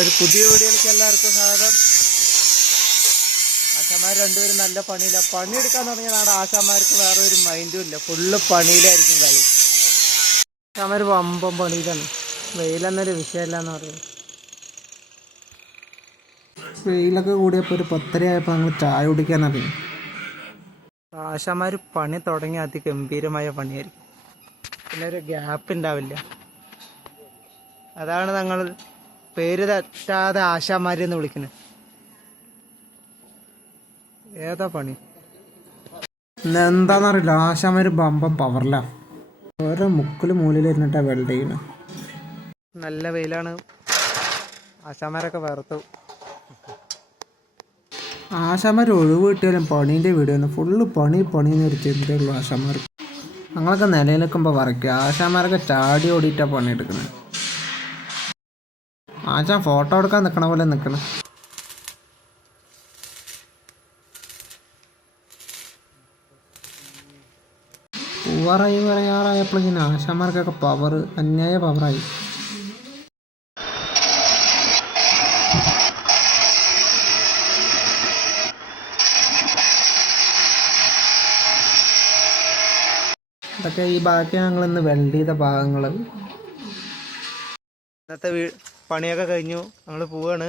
ഒരു പുതിയ വീഡിയോയിലേക്ക് എല്ലാവർക്കും സ്വാഗതം. ആശാമാർ രണ്ടുപേരും നല്ല പണിയില്ല. പണിയെടുക്കാൻ തുടങ്ങിയ നാട് ആശാമാർക്ക് വേറെ ഒരു മൈൻഡും ഇല്ല. ഫുള്ള് പണിയിലായിരിക്കും കളി. ആശാമാർ വമ്പം പണിയിലാണ്. വെയിലെന്നൊരു വിഷയമല്ല എന്ന് പറയുന്നത്. വെയിലൊക്കെ കൂടിയപ്പോൾ ഒരു 10:30 ആയപ്പോൾ ഞങ്ങൾ ചായ കുടിക്കാൻ അറിയും. ആശാമാർ പണി തുടങ്ങി അതിഗംഭീരമായ പണിയായിരിക്കും. പിന്നെ ഒരു ഗ്യാപ്പ് ഉണ്ടാവില്ല. അതാണ് ഞങ്ങൾ പേര് തെറ്റാതെ ആശാമാരെന്ന് വിളിക്കുന്നത്. ഏതാ പണി എന്താണെന്നറിയില്ല, ആശാമാർ ബമ്പം പവറിലാണ്. ഓരോ മുക്കിലും മൂലയിൽ ഇരുന്നിട്ടാണ് വെൽഡ് ചെയ്യുന്നത്. നല്ല വെയിലാണ്. ആശാമാരൊക്കെ വറുത്തു. ആശാമാർ ഒഴിവ് കിട്ടിയാലും പണീൻ്റെ വീഡിയോ ഫുള്ള് പണിയെന്നൊരു ചിന്തയുള്ളൂ ആശാമാർ. ഞങ്ങളൊക്കെ നിലയിൽ നിൽക്കുമ്പോൾ വരയ്ക്കുക, ആശാമാരൊക്കെ ചാടി ഓടിയിട്ടാണ് പണിയെടുക്കുന്നത്. ആശാൻ ഫോട്ടോ എടുക്കാൻ നിൽക്കണ പോലെ നിൽക്കണം. പറയാറായപ്പോഴേക്കും ആശാമാർക്കൊക്കെ പവർ അന്യായ പവറായി. ഇതൊക്കെ ഈ ബാക്കി ഞങ്ങളിന്ന് വെൽഡ് ചെയ്ത ഭാഗങ്ങൾ. ഇന്നത്തെ പണിയൊക്കെ കഴിഞ്ഞു. ഞങ്ങൾ പോവാണ്.